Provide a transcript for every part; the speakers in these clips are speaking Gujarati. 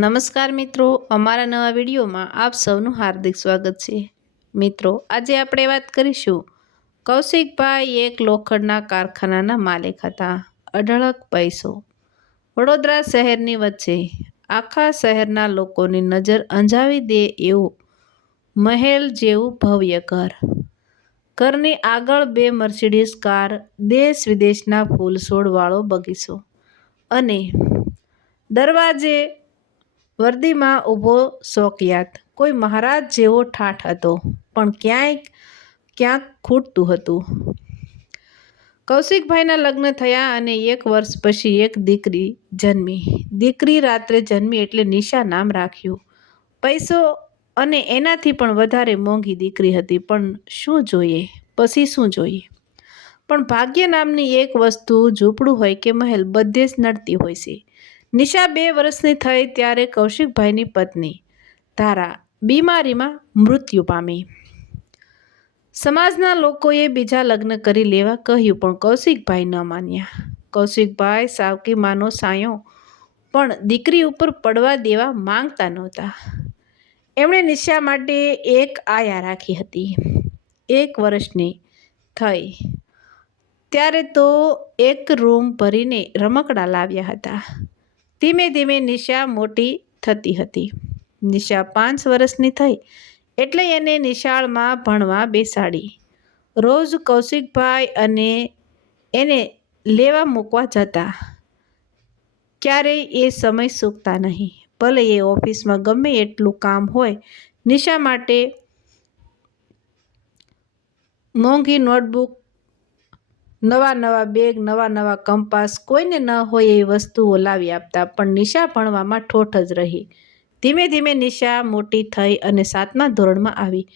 નમસ્કાર મિત્રો, અમારા નવા વિડીયોમાં આપ સૌનું હાર્દિક સ્વાગત છે. મિત્રો, આજે આપણે વાત કરીશું, કૌશિકભાઈ એક લોખંડના કારખાનાના માલિક હતા, અઢળક પૈસો. વડોદરા શહેરની વચ્ચે આખા શહેરના લોકોની નજર અંજાવી દે એવું મહેલ જેવું ભવ્ય ઘર. ઘરની આગળ બે મર્સિડીઝ કાર, દેશ વિદેશના ફૂલ છોડવાળો બગીચો અને દરવાજે વર્દીમાં ઊભો શોકિયાત. કોઈ મહારાજ જેવો ઠાઠ હતો, પણ ક્યાંય ક્યાંક ખૂટતું હતું. કૌશિકભાઈના લગ્ન થયા અને એક વર્ષ પછી એક દીકરી જન્મી. દીકરી રાત્રે જન્મી એટલે નિશા નામ રાખ્યું. પૈસો અને એનાથી પણ વધારે મોંઘી દીકરી હતી, પણ શું જોઈએ? પછી શું જોઈએ? પણ ભાગ્ય નામની એક વસ્તુ ઝૂંપડું હોય કે મહેલ, બધે જ નડતી હોય છે. નિશા બે વર્ષની થઈ ત્યારે કૌશિકભાઈની પત્ની ધારા બીમારીમાં મૃત્યુ પામી. સમાજના લોકોએ બીજા લગ્ન કરી લેવા કહ્યું, પણ કૌશિકભાઈ ન માન્યા. કૌશિકભાઈ સાવકી માનો સાયો, પણ દીકરી ઉપર પડવા દેવા માંગતા નહોતા. એમણે નિશા માટે એક આયા રાખી હતી. એક વર્ષની થઈ ત્યારે તો એક રૂમ ભરીને રમકડા લાવ્યા હતા. ધીમે ધીમે નિશા મોટી થતી હતી. નિશા પાંચ વર્ષની થઈ એટલે એને નિશાળમાં ભણવા બેસાડી. રોજ કૌશિકભાઈ અને એને લેવા મૂકવા જતા. ક્યારેય એ સમય સૂકતા નહીં. ભલે એ ઓફિસમાં ગમે એટલું કામ હોય, નિશા માટે મોંઘી નોટબુક નવા નવા બેગ, નવા નવા કંપાસ કોઈને ન હોય એવી વસ્તુઓ લાવી આપતા, પણ નિશા ભણવામાં ઠોઠ જ રહી. ધીમે ધીમે નિશા મોટી થઈ અને સાતમા ધોરણમાં આવી.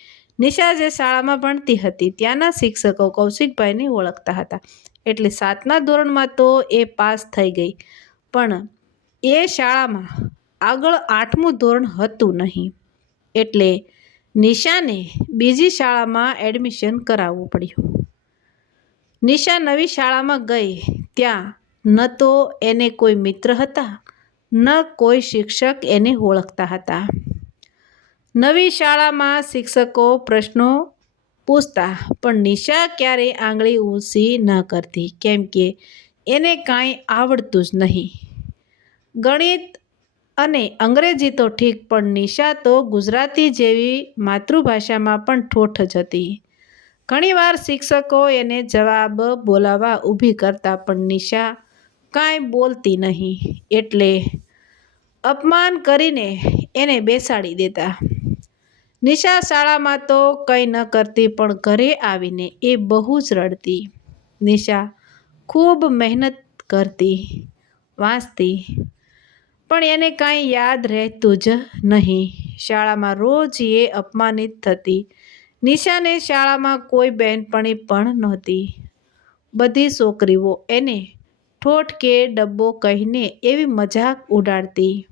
નિશા જે શાળામાં ભણતી હતી, ત્યાંના શિક્ષકો કૌશિકભાઈને ઓળખતા હતા. એટલે સાતમા ધોરણમાં તો એ પાસ થઈ ગઈ. પણ એ શાળામાં આગળ આઠમું ધોરણ હતું નહીં. એટલે નિશાને બીજી શાળામાં એડમિશન કરાવવું પડ્યું. નિશા નવી શાળામાં ગઈ. ત્યાં ન તો એને કોઈ મિત્ર હતા, ન કોઈ શિક્ષક એને ઓળખતા હતા. નવી શાળામાં શિક્ષકો પ્રશ્નો પૂછતા, પણ નિશા ક્યારેય આંગળી ઊંચી ન કરતી, કેમ કે એને કાંઈ આવડતું જ નહીં. ગણિત અને અંગ્રેજી તો ઠીક, પણ નિશા તો ગુજરાતી જેવી માતૃભાષામાં પણ ઠોઠ જ હતી. ઘણીવાર શિક્ષકો એને જવાબ બોલાવવા ઊભી કરતા પણ નિશા કાંઈ બોલતી નહીં, એટલે અપમાન કરીને એને બેસાડી દેતા. નિશા શાળામાં તો કંઈ ન કરતી પણ ઘરે આવીને એ બહુ જ રડતી. નિશા ખૂબ મહેનત કરતી, વાંચતી, પણ એને કાંઈ યાદ રહેતું જ નહીં. શાળામાં રોજ એ અપમાનિત થતી નિશાને શાળામાં કોઈ બહેનપણી પણ નહોતી. બધી છોકરીઓ એને ઠોઠ કે ડબ્બો કહીને એવી મજાક ઉડાડતી.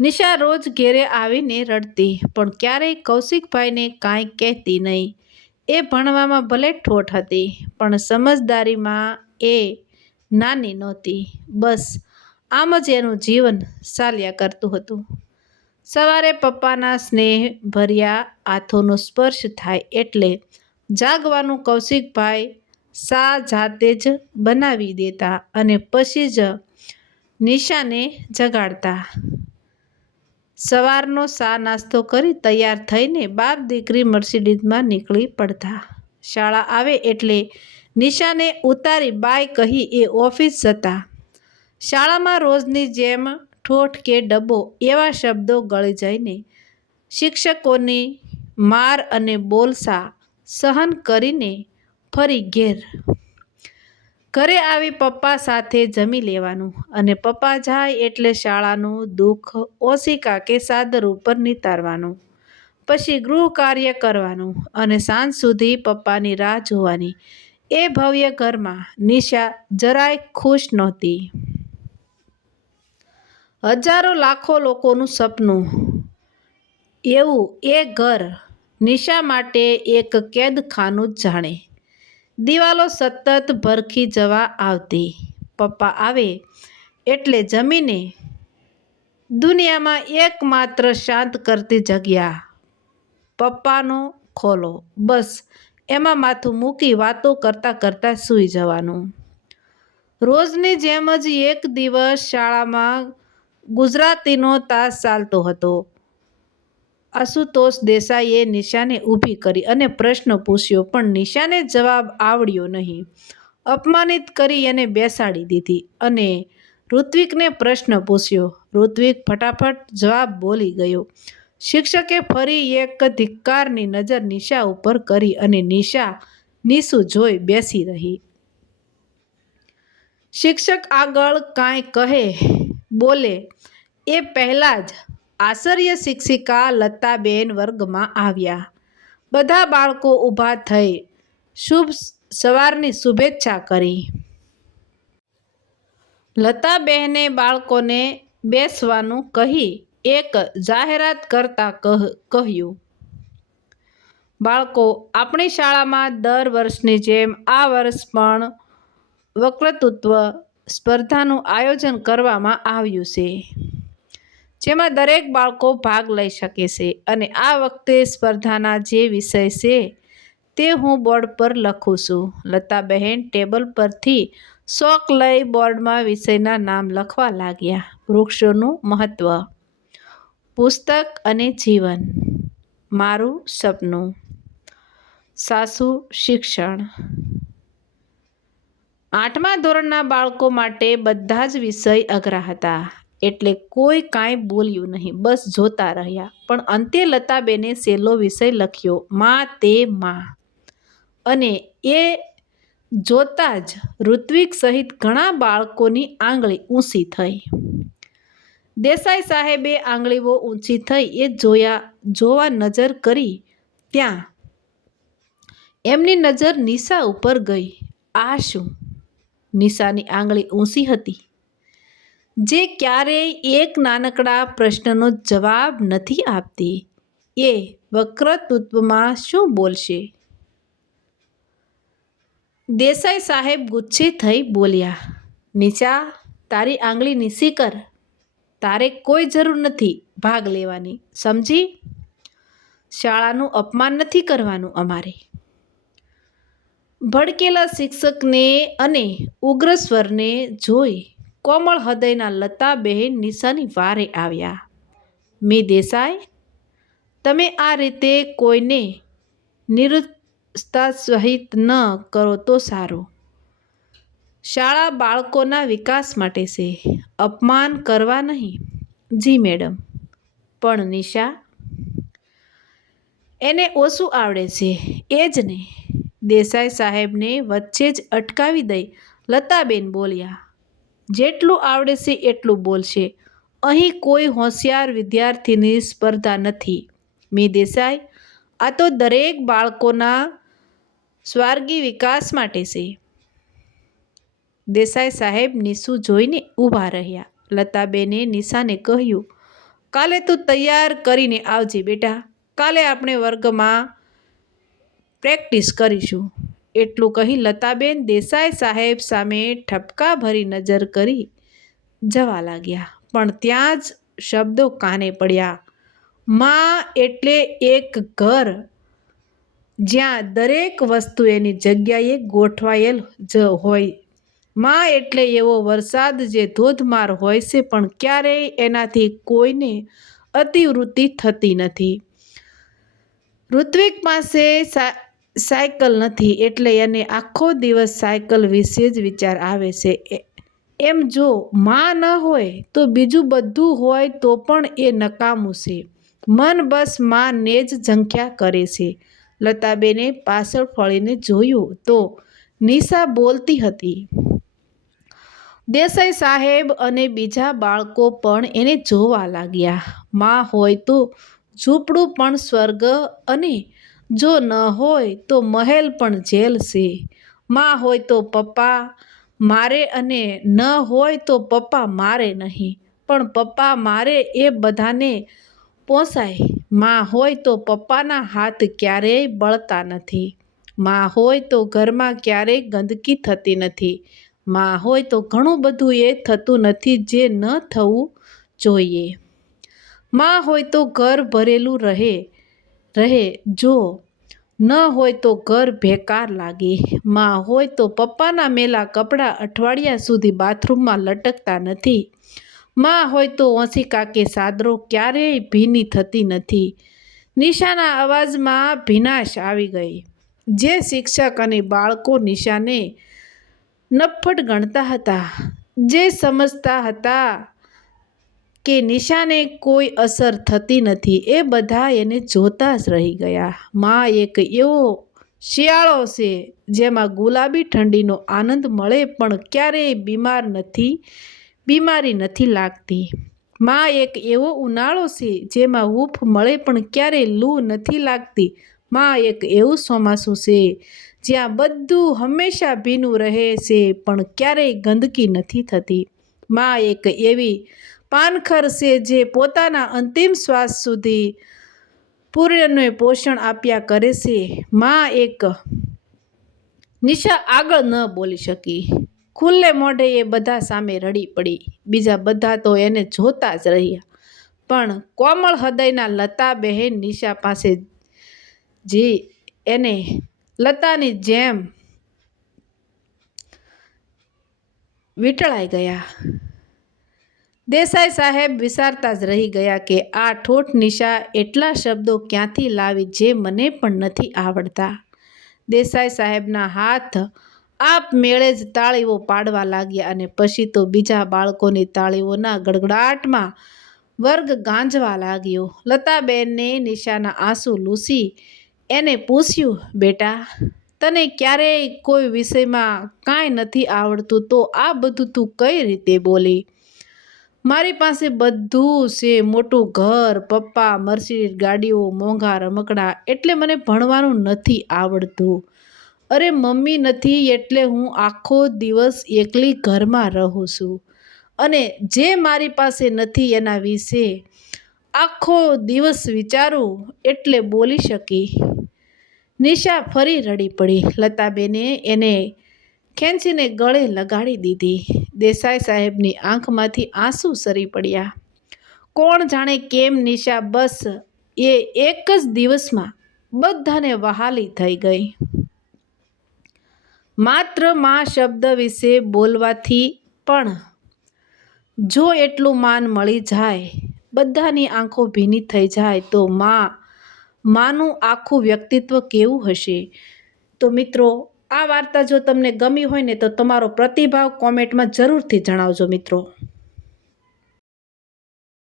નિશા રોજ ઘેરે આવીને રડતી, પણ ક્યારેય કૌશિકભાઈને કાંઈ કહેતી નહીં. એ ભણવામાં ભલે ઠોઠ હતી, પણ સમજદારીમાં એ નાની નહોતી. બસ, આમ જ એનું જીવન ચાલ્યા કરતું હતું. સવારે પપ્પાના સ્નેહ ભર્યા હાથોનો સ્પર્શ થાય એટલે જાગવાનું કૌશિકભાઈ સા જાતે જ બનાવી દેતા અને પછી જ નિશાને જગાડતા. સવારનો સા નાસ્તો કરી તૈયાર થઈને બાપ દીકરી મર્સિડીઝમાં નીકળી પડતા. શાળા આવે એટલે નિશાને ઉતારી બાય કહી એ ઓફિસ જતા. શાળામાં રોજની જેમ ઠોઠ કે ડબ્બો એવા શબ્દો ગળી જઈને શિક્ષકોની માર અને બોલસા સહન કરીને ફરી ઘેર. ઘરે આવી પપ્પા સાથે જમી લેવાનું અને પપ્પા જાય એટલે શાળાનું દુઃખ ઓશિકા કે સાદર ઉપર નિતારવાનું. પછી ગૃહ કાર્ય કરવાનું અને સાંજ સુધી પપ્પાની રાહ જોવાની. એ ભવ્ય ઘરમાં નિશા જરાય ખુશ નહોતી. હજારો લાખો લોકોનું સપનું. એવું એ ઘર નિશા માટે એક કેદખાનું જાણે. દિવાલો સતત ભરખી જવા આવતી. પપ્પા આવે એટલે જમીને દુનિયામાં એકમાત્ર શાંત કરતી જગ્યા પપ્પાનો ખોલો. બસ એમાં માથું મૂકી વાતો કરતાં કરતાં સૂઈ જવાનું. રોજની જેમ જ એક દિવસ શાળામાં ગુજરાતીનો તાસ ચાલતો હતો. આશુતોષ દેસાઈએ નિશાને ઊભી કરી અને પ્રશ્ન પૂછ્યો, પણ નિશાને જવાબ આવડ્યો નહીં. અપમાનિત કરી એને બેસાડી દીધી અને ઋત્વિકને પ્રશ્ન પૂછ્યો. ઋત્વિક ફટાફટ જવાબ બોલી ગયો. શિક્ષકે ફરી એક ધિક્કારની નજર નિશા ઉપર કરી અને નિશા નિશુ જોઈ બેસી રહી. શિક્ષક આગળ કાંઈ કહે બોલે, એ પહેલાં જ આશ્ચર્ય શિક્ષિકા લતાબેન વર્ગમાં આવ્યા. બધા બાળકો ઊભા થઈ શુભ સવારની શુભેચ્છા કરી. લતાબહેને બાળકોને બેસવાનું કહી એક જાહેરાત કરતા કહ્યું, બાળકો, આપણી શાળામાં દર વર્ષની જેમ આ વર્ષ પણ વક્તૃત્વ સ્પર્ધાનું આયોજન કરવામાં આવ્યું છે. જેમાં દરેક બાળકો ભાગ લઈ શકે છે અને આ વખતે સ્પર્ધાના જે વિષય છે તે હું બોર્ડ પર લખું છું. લતાબહેન ટેબલ પરથી શોખ લઈ બોર્ડમાં વિષયના નામ લખવા લાગ્યા. વૃક્ષોનું મહત્ત્વ પુસ્તક અને જીવન. મારું સપનું. સાસુ શિક્ષણ. આઠમા ધોરણના બાળકો માટે બધા જ વિષય અઘરા હતા. એટલે કોઈ કાંઈ બોલ્યું નહીં, બસ જોતા રહ્યા. પણ અંતે લતાબેને સેલો વિષય લખ્યો, મા તે મા. અને એ જોતા જ ઋત્વિક સહિત ઘણા બાળકોની આંગળી ઊંચી થઈ. દેસાઈ સાહેબે આંગળીઓ ઊંચી થઈ, એ જોયા, જોવા નજર કરી ત્યાં. એમની નજર નિશા ઉપર ગઈ. આ શું? નિશાની આંગળી ઊંચી હતી. જે ક્યારેય એક નાનકડા પ્રશ્નનો જવાબ નથી આપતી. એ વક્રતૃત્વમાં શું બોલશે? દેસાઈ સાહેબ ગુસ્સે થઈ બોલ્યા, નીચા, તારી આંગળી નીસી કર. તારે કોઈ જરૂર નથી ભાગ લેવાની, સમજી? શાળાનું અપમાન નથી કરવાનું અમારે. ભડકેલા શિક્ષકને અને ઉગ્ર સ્વરને જોઈ કોમળ હૃદયના લતાબહેન નિશાની વારે આવ્યા. મી દેસાઈ, તમે આ રીતે કોઈને નિરુત્સાહ સહિત ન કરો તો સારું. શાળા બાળકોના વિકાસ માટે છે. અપમાન કરવા નહીં. જી મેડમ. પણ નિશા, એને ઓછું આવડે છે. એ જ ને. દેસાઈ સાહેબને વચ્ચે જ અટકાવી દઈ લતાબેન બોલ્યા, જેટલું આવડે છે એટલું બોલશે. અહીં કોઈ હોશિયાર વિદ્યાર્થીની સ્પર્ધા નથી. મી. દેસાઈ, આ તો દરેક બાળકોના સ્વાર્ગી વિકાસ માટે છે. દેસાઈ સાહેબ નિશુ જોઈને ઊભા રહ્યા. લતાબેને નિશાને કહ્યું, કાલે તું તૈયાર કરીને આવજે બેટા. કાલે આપણે વર્ગમાં પ્રેક્ટિસ કરીશું. એટલું કહી લતાબેન દેસાઈ સાહેબ સામે ઠપકા ભરી નજર કરી જવા લાગ્યા. પણ ત્યાં જ શબ્દો કાને પડ્યા. માં એટલે એક ઘર. જ્યાં દરેક વસ્તુ એની જગ્યાએ ગોઠવાયેલ જ હોય. માં એટલે એવો વરસાદ જે ધોધમાર હોય છે, પણ ક્યારેય એનાથી કોઈને અતિવૃત્તિ થતી નથી. ઋત્વિક પાસે સાયકલ નથી એટલે એને આખો દિવસ સાયકલ વિશે જ વિચાર આવે છે. એમ જો માં ન હોય તો બીજું બધું હોય તો પણ એ નકામું છે. મન બસ માને જ ઝંખ્યા કરે છે. લતાબેને પાછળ ફળીને જોયું તો નિશા બોલતી હતી, દેસાઈ સાહેબ અને બીજા બાળકો પણ એને જોવા લાગ્યા. માં હોય તો ઝૂંપડું પણ સ્વર્ગ અને જો ન હોય તો મહેલ પણ જેલ છે. માં હોય તો પપ્પા, મારે અને ન હોય તો પપ્પા મારે નહીં. પણ પપ્પા મારે એ બધાને પોસાય. માં હોય તો પપ્પાના હાથ ક્યારેય બળતા નથી. માં હોય તો ઘરમાં ક્યારેય ગંદકી થતી નથી. માં હોય તો ઘણું બધું એ થતું નથી જે ન થવું જોઈએ. માં હોય તો ઘર ભરેલું રહે. રહે. જો ન હોય તો ઘર બેકાર લાગે. માં હોય તો પપ્પાના મેલા કપડાં અઠવાડિયા સુધી બાથરૂમમાં લટકતા નથી. માં હોય તો ઓશિકા કે સાદરો ક્યારેય ભીની થતી નથી. નિશાના અવાજમાં ભીનાશ આવી ગઈ. જે શિક્ષક અને બાળકો નિશાને નફ્ફટ ગણતા હતા, જે સમજતા હતા કે નિશાને કોઈ અસર થતી નથી. એ બધા એને જોતા જ રહી ગયા. માં એક એવો શિયાળો છે જેમાં ગુલાબી ઠંડીનો આનંદ મળે પણ ક્યારેય બીમાર નથી, બીમારી નથી લાગતી. માં એક એવો ઉનાળો છે જેમાં હૂંફ મળે પણ ક્યારેય લૂ નથી લાગતી. માં એક એવું ચોમાસું છે જ્યાં બધું હંમેશા ભીનું રહે છે પણ ક્યારેય ગંદકી નથી થતી. માં એક એવી પાનખર છે જે પોતાના અંતિમ શ્વાસ સુધી પૂર્ણને પોષણ આપ્યા કરે છે. માં એક નિશા આગળ ન બોલી શકી. ખુલ્લે મોઢે એ બધા સામે રડી પડી. બીજા બધા તો એને જોતા જ રહ્યા. પણ કોમળ હૃદયના લતાબહેન નિશા પાસે જે એને લતાની જેમ વીંટળાઈ ગયા. દેસાઈ સાહેબ વિચારતા જ રહી ગયા કે આ ઠોઠ નિશા એટલા શબ્દો ક્યાંથી લાવી જે મને પણ નથી આવડતા. દેસાઈ સાહેબના હાથ આપમેળે જ તાળીઓ પાડવા લાગ્યા અને પછી તો બીજા બાળકોની તાળીઓના ગડગડાટમાં વર્ગ ગાંજવા લાગ્યો. લતાબેનને નિશાના આંસુ લૂસી એને પૂછ્યું, બેટા, તને ક્યારેય કોઈ વિષયમાં કાંઈ નથી આવડતું તો આ બધું તું કઈ રીતે બોલી? મારી પાસે બધું છે. મોટું ઘર, પપ્પા મર્સિડીઝ ગાડીઓ, મોંઘા રમકડા એટલે મને ભણવાનું નથી આવડતું. અરે, મમ્મી નથી એટલે હું આખો દિવસ એકલી ઘરમાં રહું છું. અને જે મારી પાસે નથી એના વિશે આખો દિવસ વિચારું એટલે બોલી શકી. નિશા ફરી રડી પડી. લતાબેને એને ખેંચીને ગળે લગાડી દીધી. દેસાઈ સાહેબની આંખમાંથી આંસુ સરી પડ્યા. કોણ જાણે કેમ નિશા બસ એ એક જ દિવસમાં બધાને વહાલી થઈ ગઈ. માત્રમાં શબ્દ વિશે બોલવાથી પણ જો એટલું માન મળી જાય, બધાની આંખો ભીની થઈ જાય, તો માં, માનું આખું વ્યક્તિત્વ કેવું હશે? તો મિત્રો આ વાર્તા જો તમને ગમી હોય ને તો તમારો પ્રતિભાવ કોમેન્ટમાં જરૂરથી જણાવજો મિત્રો.